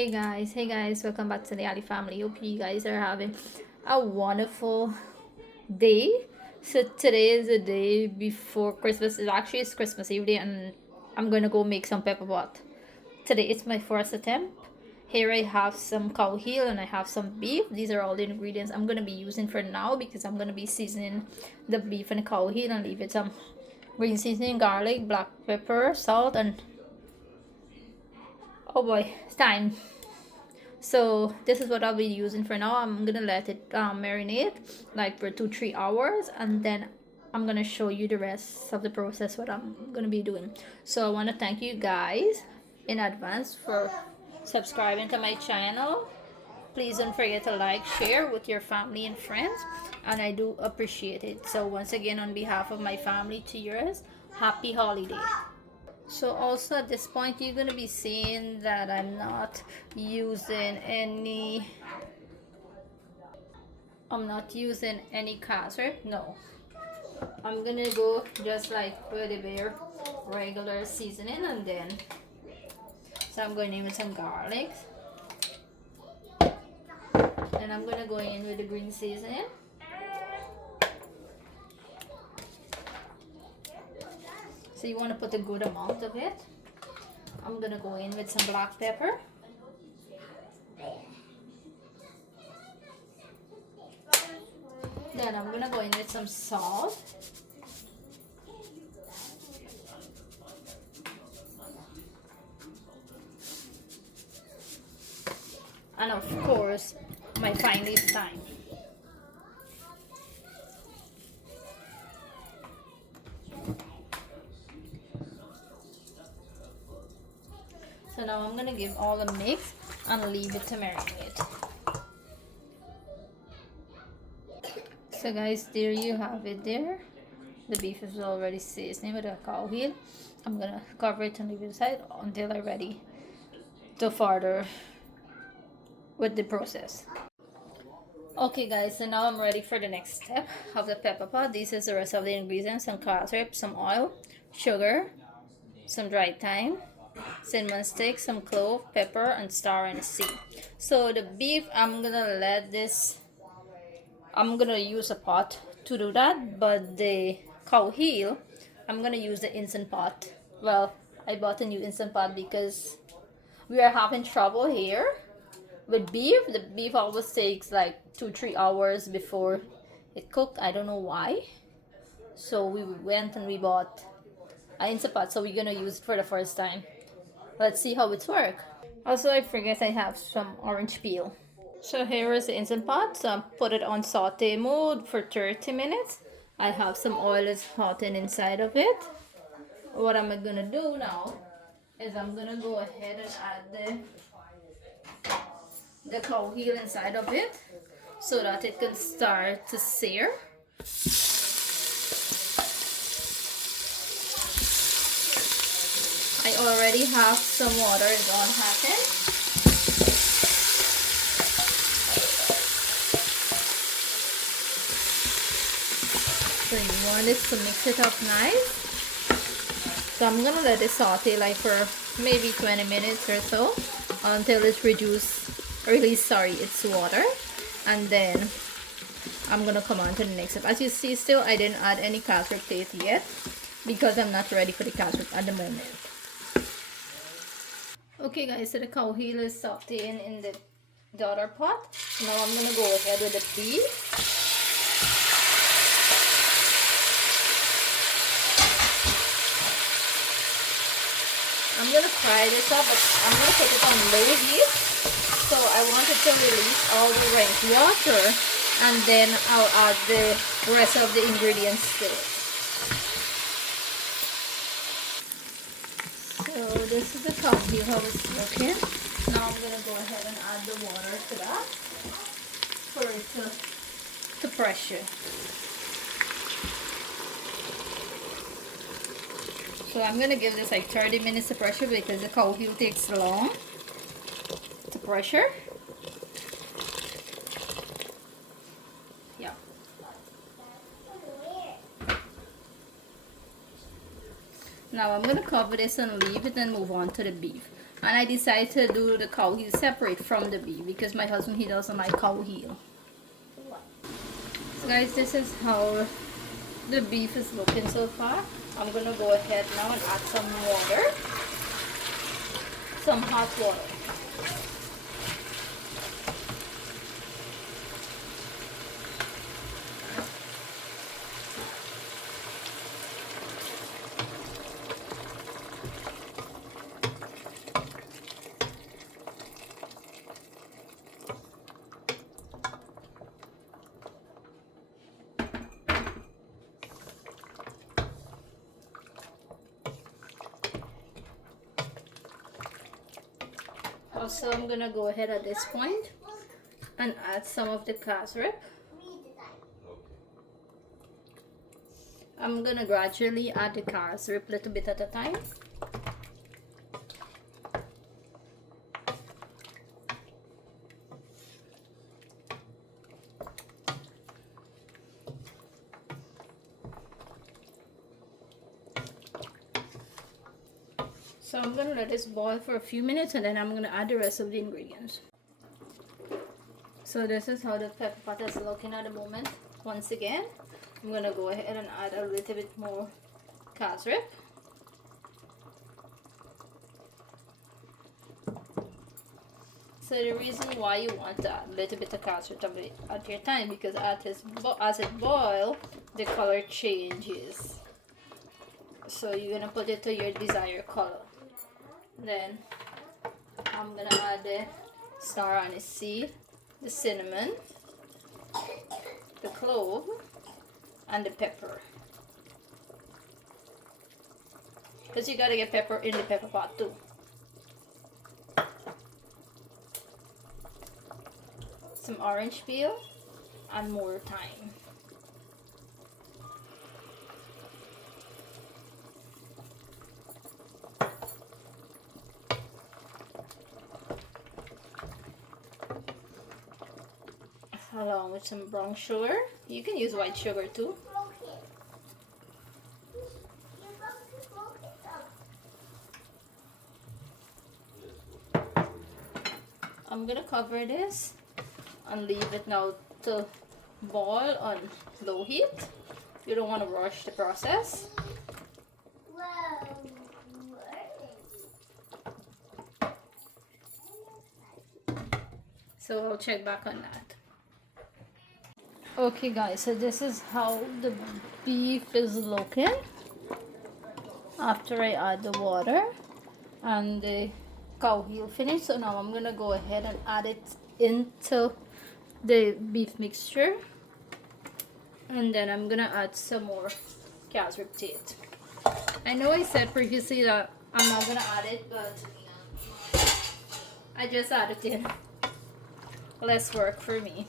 Hey guys, welcome back to the Ali family. Hope you guys are having a wonderful day. So today is the day before Christmas. It's Christmas Eve day, and I'm gonna go make some pepper pot. Today it's my first attempt. Here I have some cow heel and I have some beef. These are all the ingredients I'm gonna be using for now because I'm gonna be seasoning the beef and the cow heel and leave it some green seasoning, garlic, black pepper, salt, and oh boy, thyme. So this is what I'll be using for now. I'm gonna let it marinate like for 2-3 hours, and then I'm gonna show you the rest of the process what I'm gonna be doing. So I want to thank you guys in advance for subscribing to my channel. Please don't forget to like, share with your family and friends, and I do appreciate it. So once again, on behalf of my family to yours, happy holiday. So also at this point you're gonna be seeing that I'm not using any castor. No, I'm gonna go just like with the bare regular seasoning, and then so I'm going in with some garlic, and I'm gonna go in with the green seasoning. So you want to put a good amount of it. I'm gonna go in with some black pepper. Then I'm gonna go in with some salt. And of course, my finely thyme. So now I'm gonna give all a mix and leave it to marinate. So guys, there you have it there. The beef is already seasoned with a cow heel. I'm gonna cover it and leave it aside until I'm ready to further with the process. Okay guys, so now I'm ready for the next step of the pepper pot. This is the rest of the ingredients: some castor, some oil, sugar, some dried thyme, cinnamon stick, some clove, pepper, and star anise. So the beef, I'm gonna use a pot to do that, but the cow heel, I'm gonna use the instant pot. Well, I bought a new instant pot because we are having trouble here with beef. The beef always takes like 2-3 hours before it cooked. I don't know why. So we went and we bought an instant pot, so we're gonna use it for the first time. Let's see how it's work. Also, I forget I have some orange peel. So here is the instant pot. So I put it on saute mode for 30 minutes. I have some oil is hot and inside of it. What I'm gonna do now is I'm gonna go ahead and add the cow heel inside of it so that it can start to sear. I already have some water on happening. So you want this to mix it up nice. So I'm gonna let it saute like for maybe 20 minutes or so until it's release its water, and then I'm gonna come on to the next step. As you see, still I didn't add any castor plate yet because I'm not ready for the castor at the moment. Okay guys, so the cow heel is sauteing in the other pot. Now I'm gonna go ahead with the beef. I'm gonna fry this up, but I'm gonna put it on low heat. So I want it to release all the rank water, and then I'll add the rest of the ingredients to it. So this is the cow heel, how it's looking. Now I'm gonna go ahead and add the water to that for it to pressure. So I'm gonna give this like 30 minutes to pressure because the cow heel takes long to pressure. Yeah. Now I'm gonna cover this and leave it and move on to the beef. And I decided to do the cow heel separate from the beef because my husband, he doesn't like cow heel. So guys, this is how the beef is looking so far. I'm gonna go ahead now and add some water, some hot water. Also, I'm gonna go ahead at this point and add some of the casserole. I'm gonna gradually add the casserole a little bit at a time. So I'm gonna let this boil for a few minutes and then I'm gonna add the rest of the ingredients. So this is how the pepper pot is looking at the moment. Once again, I'm gonna go ahead and add a little bit more casserole. So the reason why you want to add a little bit of casserole at your time, because as it boils, the color changes. So you're gonna put it to your desired color. Then I'm gonna add the star anise seed, the cinnamon, the clove, and the pepper. Because you gotta get pepper in the pepper pot too. Some orange peel and more thyme. Along with some brown sugar. You can use white sugar too. I'm gonna cover this and leave it now to boil on low heat. You don't want to rush the process. So I'll check back on that. Okay guys, so this is how the beef is looking after I add the water and the cow heel finish. So now I'm gonna go ahead and add it into the beef mixture, and then I'm gonna add some more cashew to it. I know I said previously that I'm not gonna add it, but I just added it in. Less work for me.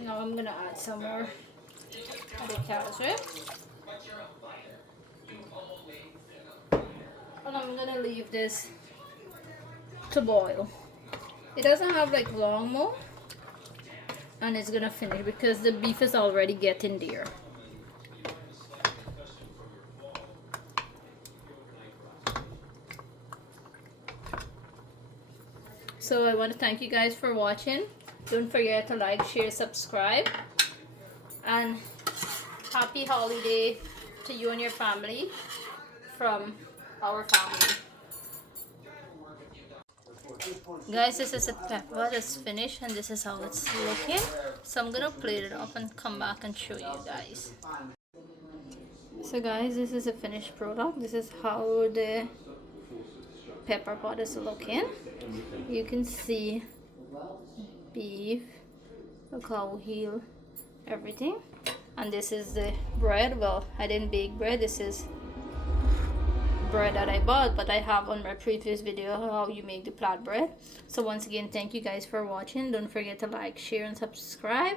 Now I'm gonna add some more of the cashew. And I'm gonna leave this to boil. It doesn't have like long more, and it's gonna finish because the beef is already getting there. So I want to thank you guys for watching. Don't forget to like, share, subscribe, and happy holiday to you and your family from our family. Guys, this is a pepper that's finished and this is how it's looking. So I'm gonna plate it up and come back and show you guys. So guys, this is a finished product. This is how the pepper pot is looking. You can see beef, the cow heel, everything. And this is the bread. Well, I didn't bake bread. This is bread that I bought, but I have on my previous video how you make the flatbread. So once again, thank you guys for watching. Don't forget to like, share, and subscribe.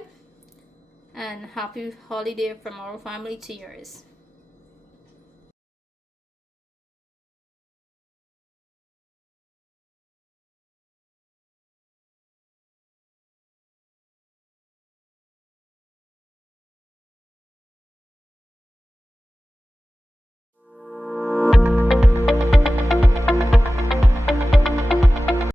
And happy holiday from our family to yours.